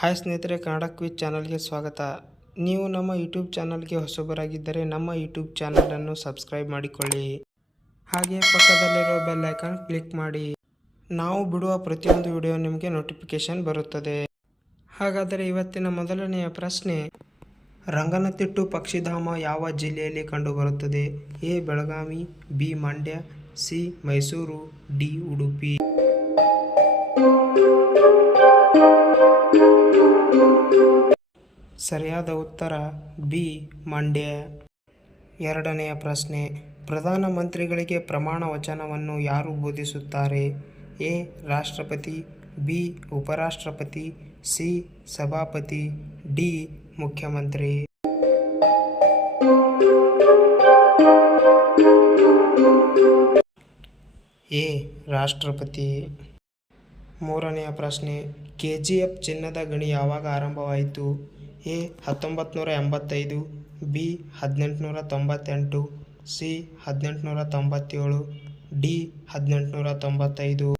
Hi ಸ್ನೇಹಿತರೆ, Kannada quiz ಚಾನಲ್ಗೆ ಸ್ವಾಗತ. ನೀವು ನಮ್ಮ ಯೂಟ್ಯೂಬ್ ಚಾನಲ್ಗೆ ಹೊಸಬರಾಗಿದ್ದರೆ ನಮ್ಮ ಯೂಟ್ಯೂಬ್ ಚಾನಲನ್ನು ಸಬ್ಸ್ಕ್ರೈಬ್ ಮಾಡಿಕೊಳ್ಳಿ. ಹಾಗೆ ಪಕ್ಕದಲ್ಲಿರೋ ಬೆಲ್ ಐಕಾನ್ ಕ್ಲಿಕ್ ಮಾಡಿ. ನಾವು ಬಿಡುವ ಪ್ರತಿಯೊಂದು ವಿಡಿಯೋ ನಿಮಗೆ ನೋಟಿಫಿಕೇಶನ್ ಬರುತ್ತದೆ. ಹಾಗಾದರೆ ಇವತ್ತಿನ ಮೊದಲನೆಯ ಪ್ರಶ್ನೆ, ರಂಗನತಿಟ್ಟು ಪಕ್ಷಿಧಾಮ ಯಾವ ಜಿಲ್ಲೆಯಲ್ಲಿ ಕಂಡುಬರುತ್ತದೆ? A, Belagavi, B, Mandya, C, Mysuru, D, Udupi. ಸರಿಯಾದ ಉತ್ತರ? ಬಿ. ಮಂಡ್ಯ. ಎರಡನೆಯ ಪ್ರಶ್ನೆ. ಪ್ರಧಾನಮಂತ್ರಿಗಳಿಗೆ ಪ್ರಮಾಣ ವಚನವನ್ನು ಯಾರು ಬೋಧಿಸುತ್ತಾರೆ? ಎ. ರಾಷ್ಟ್ರಪತಿ, ಬಿ. ಉಪರಾಷ್ಟ್ರಪತಿ, ಸಿ. ಸಭಾಪತಿ, ಡಿ. ಮುಖ್ಯಮಂತ್ರಿ. ಎ. ರಾಷ್ಟ್ರಪತಿ. ಮೂರನೆಯ ಪ್ರಶ್ನೆ ಕೆ ಜಿ ಎಫ್ ಚಿನ್ನದ ಗಣಿ ಯಾವಾಗ ಆರಂಭವಾಯಿತು? ಎ ಹತ್ತೊಂಬತ್ತು ನೂರ ಎಂಬತ್ತೈದು, ಬಿ, ಹದಿನೆಂಟುನೂರ ತೊಂಬತ್ತೆಂಟು, ಸಿ, ಹದಿನೆಂಟುನೂರ ತೊಂಬತ್ತೇಳು, ಡಿ, ಹದಿನೆಂಟುನೂರ ತೊಂಬತ್ತೈದು.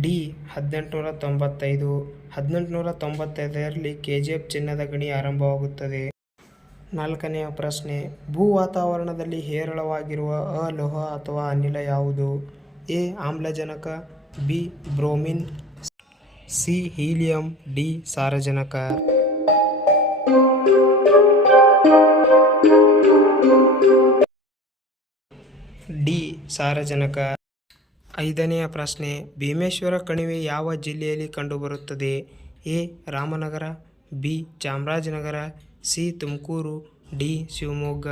ಡಿ, ಹದಿನೆಂಟುನೂರ ತೊಂಬತ್ತೈದು, ಹದಿನೆಂಟುನೂರ ತೊಂಬತ್ತೈದರಲ್ಲಿ ಕೆ ಜಿ ಎಫ್ ಚಿನ್ನದ ಗಣಿ ಆರಂಭವಾಗುತ್ತದೆ. ನಾಲ್ಕನೆಯ ಪ್ರಶ್ನೆ, ಭೂ ವಾತಾವರಣದಲ್ಲಿ ಹೇರಳವಾಗಿರುವ ಅಲೋಹ ಅಥವಾ ಅನಿಲ ಯಾವುದು? ಎ, ಆಮ್ಲಜನಕ, B, bromine, C, helium, D, ಸಾರಜನಕ. ಡಿ, ಸಾರಜನಕ. ಐದನೆಯ ಪ್ರಶ್ನೆ, ಭೀಮೇಶ್ವರ ಕಣಿವೆ ಯಾವ ಜಿಲ್ಲೆಯಲ್ಲಿ ಕಂಡುಬರುತ್ತದೆ? A, Ramanagara, B, Chamarajanagar C Tumakuru, D Shivamogga.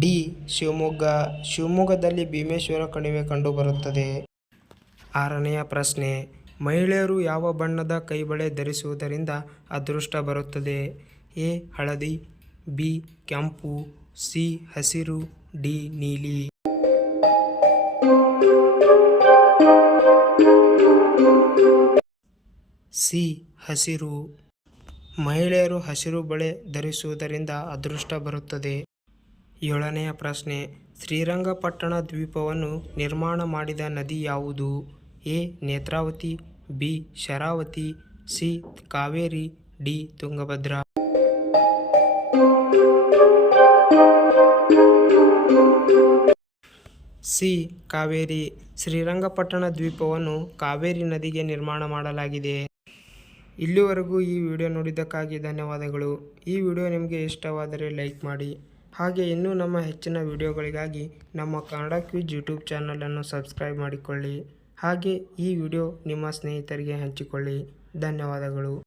D Shivamogga. ಶಿವಮೊಗ್ಗದಲ್ಲಿ ಭೀಮೇಶ್ವರ ಕಣಿವೆ ಕಂಡುಬರುತ್ತದೆ. ಆರನೆಯ ಪ್ರಶ್ನೆ, ಮಹಿಳೆಯರು ಯಾವ ಬಣ್ಣದ ಕೈಬಳೆ ಧರಿಸುವುದರಿಂದ ಅದೃಷ್ಟ ಬರುತ್ತದೆ? ಎ, ಹಳದಿ, ಬಿ, ಕೆಂಪು, ಸಿ, ಹಸಿರು, ಡಿ, ನೀಲಿ. ಸಿ. ಹಸಿರು. ಮಹಿಳೆಯರು ಹಸಿರು ಬಳೆ ಧರಿಸುವುದರಿಂದ ಅದೃಷ್ಟ ಬರುತ್ತದೆ. ಏಳನೆಯ ಪ್ರಶ್ನೆ. ಶ್ರೀರಂಗಪಟ್ಟಣ ದ್ವೀಪವನ್ನು ನಿರ್ಮಾಣ ಮಾಡಿದ ನದಿ ಯಾವುದು? A. Netravati, B. Sharavati, C. Kaveri, D. Tungabhadra. C. Kaveri, Srirangapatna ದ್ವೀಪವನ್ನು Kaveri ನದಿಗೆ ನಿರ್ಮಾಣ ಮಾಡಲಾಗಿದೆ. ಇಲ್ಲಿವರೆಗೂ ಈ ವಿಡಿಯೋ ನೋಡಿದ್ದಕ್ಕಾಗಿ ಧನ್ಯವಾದಗಳು. ಈ ವಿಡಿಯೋ ನಿಮಗೆ ಇಷ್ಟವಾದರೆ ಲೈಕ್ ಮಾಡಿ. ಹಾಗೆ ಇನ್ನೂ ನಮ್ಮ ಹೆಚ್ಚಿನ ವಿಡಿಯೋಗಳಿಗಾಗಿ ನಮ್ಮ ಕನ್ನಡ ಕ್ವಿಜ್ ಯೂಟ್ಯೂಬ್ ಚಾನಲನ್ನು ಸಬ್ಸ್ಕ್ರೈಬ್ ಮಾಡಿಕೊಳ್ಳಿ. ಹಾಗೆ ಈ ವಿಡಿಯೋ ನಿಮ್ಮ ಸ್ನೇಹಿತರಿಗೆ ಹಂಚಿಕೊಳ್ಳಿ. ಧನ್ಯವಾದಗಳು.